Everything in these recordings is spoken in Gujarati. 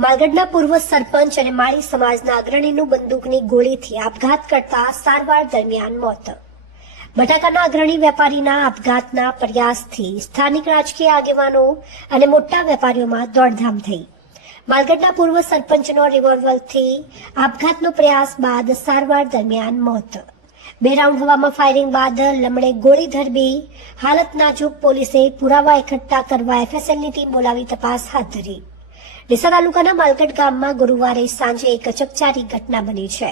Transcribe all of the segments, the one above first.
માલગઢના પૂર્વ સરપંચ અને માળી સમાજના અગ્રણીનું બંદૂકની ગોળીથી આપઘાત કરતા સારવાર દરમિયાન મોત. બટાકાના અગ્રણી વેપારીના આપઘાતના પ્રયાસથી સ્થાનિક રાજકીય આગેવાનો અને મોટા વેપારીઓમાં દોડધામ થઈ. માલગઢના પૂર્વ સરપંચનો રિવોલ્વરથી આપઘાતનો પ્રયાસ બાદ સારવાર દરમિયાન મોત. બે રાઉન્ડ હવામાં ફાયરિંગ બાદ લમણે ગોળી ધરબી હાલત નાજુક પોલીસે પુરાવા એકઠા કરવા એફએસએલની ટીમ બોલાવી તપાસ હાથ ધરી. ડીસા તાલુકાના માલગઢ ગામમાં ગુરુવારે સાંજે એક ચકચારી ઘટના બની છે.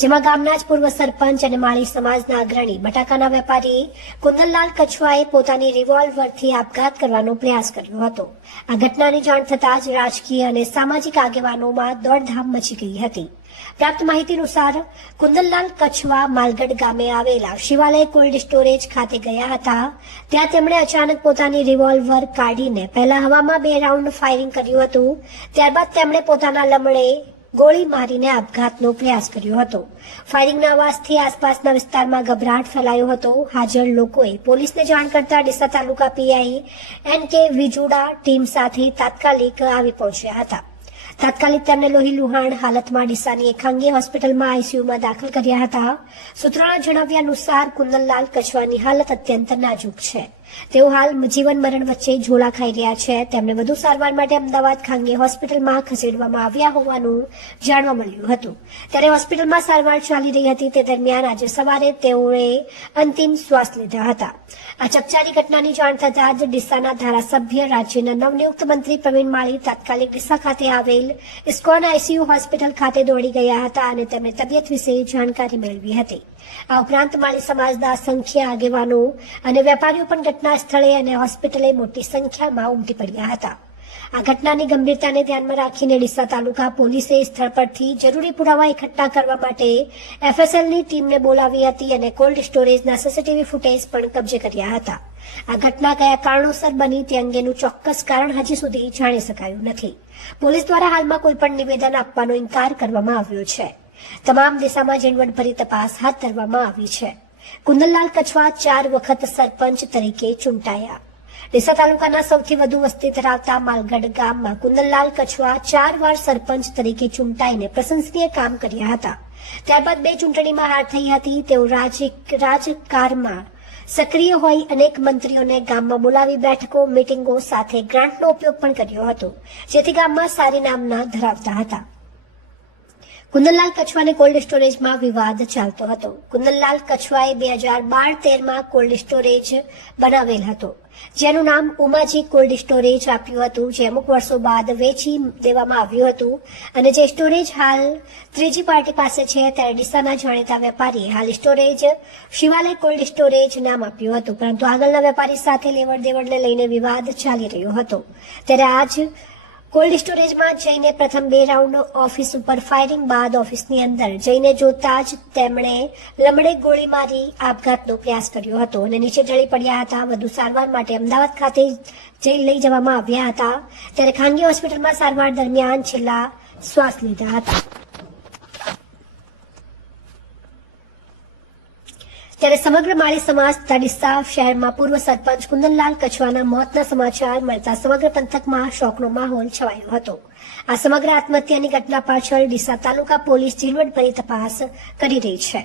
જેમાં ગામના જ પૂર્વ સરપંચ અને માળી સમાજના અગ્રણી બટાકાના વેપારી કુંદનલાલ કછવાએ પોતાની રિવોલ્વરથી આપઘાત કરવાનો પ્રયાસ કર્યો હતો. આ ઘટનાની જાણ થતાં જ રાજકીય અને સામાજિક આગેવાનોમાં દોડધામ મચી ગઈ હતી. પ્રાપ્ત માહિતી અનુસાર કુંદનલાલ કચ્છવા માલગઢ ગામે આવેલા શિવાલય કોલ્ડ સ્ટોરેજ ખાતે ગયા હતા. ત્યાં તેમણે અચાનક પોતાની રિવોલ્વર કાઢીને પહેલા હવામાં બે રાઉન્ડ ફાયરિંગ કર્યું હતું. ત્યારબાદ તેમણે પોતાના લમડે ગોળી મારીને આપઘાતનો પ્રયાસ કર્યો હતો. ફાયરિંગના અવાજથી આસપાસના વિસ્તારમાં ગભરાટ ફેલાયો હતો. હાજર લોકોએ પોલીસને જાણ કરતા ડીસા તાલુકા પીઆઈ એન કે વિજુડા ટીમ સાથે તાત્કાલિક આવી પહોંચ્યા હતા. તાત્કાલિક તેમને લોહી લુહાણ હાલતમાં ડીસાની એકાંગી હોસ્પિટલમાં આઈસીયુમાં દાખલ કર્યા હતા. સૂત્રોના જણાવ્યા અનુસાર કુંદનલાલ કચવાની હાલત અત્યંત નાજુક છે. તેઓ હાલ જીવન મરણ વચ્ચે ઝોલા ખાઈ રહ્યા છે. તેમને વધુ સારવાર માટે અમદાવાદ ખાનગી હોસ્પિટલમાં ખસેડવામાં આવ્યા હોવાનું જાણવા મળ્યું હતું. ત્યારે હોસ્પિટલમાં સારવાર ચાલી રહી હતી. તે દરમિયાન આજે સવારે તેઓએ અંતિમ શ્વાસ લીધા હતા. આ ચકચારી ઘટનાની જાણ થતાં જ ડીસાના ધારાસભ્ય, રાજ્યના નવનિયુક્ત મંત્રી પ્રવીણ માળી તાત્કાલિક ડીસા ખાતે આવેલ ઇસ્કોન આઈસીયુ હોસ્પિટલ ખાતે દોડી ગયા હતા અને તેમણે તબિયત વિશે જાણકારી મેળવી હતી. આ ઉપરાંત માળી સમાજના અસંખ્ય આગેવાનો અને વેપારીઓ પણ ઘટના સ્થળે અને હોસ્પિટલે મોટી સંખ્યામાં ઉમટી પડ્યા હતા. આ ઘટનાની ગંભીરતાને ધ્યાનમાં રાખીને ડીસા તાલુકા પોલીસે સ્થળ પરથી જરૂરી પુરાવા એકઠા કરવા માટે એફએસએલની ટીમને બોલાવી હતી અને કોલ્ડ સ્ટોરેજના સીસીટીવી ફૂટેજ પણ કબજે કર્યા હતા. આ ઘટના કયા કારણોસર બની તે અંગેનું ચોક્કસ કારણ હજી સુધી જાણી શકાયું નથી. પોલીસ દ્વારા હાલમાં કોઈ પણ નિવેદન આપવાનો ઇનકાર કરવામાં આવ્યો છે. તમામ દિશામાં ઝીણવટભરી તપાસ હાથ ધરવામાં આવી છે. કુંદનલાલ કછવા ચાર વખત સરપંચ તરીકે ચૂંટાયા. ડીસા તાલુકાના સૌથી વધુ વસ્તી ધરાવતા માલગઢ ગામમાં કુંદનલાલ કછવા ચાર વાર સરપંચ તરીકે ચૂંટાઈને પ્રશંસનીય કામ કર્યા હતા. ત્યારબાદ બે ચૂંટણીમાં હાર થઈ હતી. તેઓ રાજ- રાજકારણમાં સક્રિય હોય અનેક મંત્રીઓને ગામમાં બોલાવી બેઠકો, મીટિંગો સાથે ગ્રાન્ટનો ઉપયોગ પણ કર્યો હતો, જેથી ગામમાં સારી નામના ધરાવતા હતા. કુંદનલાલ કછવાને કોલ્ડ સ્ટોરેજમાં વિવાદ ચાલતો હતો. કુંદનલાલ કછવાએ બે હજાર બાર તેરમાં કોલ્ડ સ્ટોરેજ બનાવેલ હતો, જેનું નામ ઉમાજી કોલ્ડ સ્ટોરેજ આપ્યું હતું, જે અમુક વર્ષો બાદ વેચી દેવામાં આવ્યું હતું. અને જે સ્ટોરેજ હાલ ત્રીજી પાર્ટી પાસે છે, ત્યારે ડીસાના જાણીતા વેપારીએ હાલ સ્ટોરેજ શિવાલય કોલ્ડ સ્ટોરેજ નામ આપ્યું હતું. પરંતુ આગળના વેપારી સાથે લેવડ દેવડને લઈને વિવાદ ચાલી રહ્યો હતો. ત્યારે આજ કોલ્ડ સ્ટોરેજમાં જઈને પ્રથમ બે રાઉન્ડ ઓફિસ ઉપર ફાયરિંગ બાદ ઓફિસની અંદર જઈને જોતા જ તેમણે લમડે ગોળી મારી આપઘાતનો પ્રયાસ કર્યો હતો અને નીચે ઢળી પડ્યા હતા. વધુ સારવાર માટે અમદાવાદ ખાતે જઈ લઈ જવામાં આવ્યા હતા. ત્યારે ખાનગી હોસ્પિટલમાં સારવાર દરમિયાન છેલ્લા શ્વાસ લીધા હતા. ત્યારે સમગ્ર માળી સમાજ તથા શહેરમાં પૂર્વ સરપંચ કુંદનલાલ કછવાના મોતના સમાચાર મળતા સમગ્ર પંથકમાં શોકનો માહોલ છવાયો હતો. આ સમગ્ર આત્મહત્યાની ઘટના પાછળ ડીસા તાલુકા પોલીસ ઝીણવટભરી તપાસ કરી રહી છે.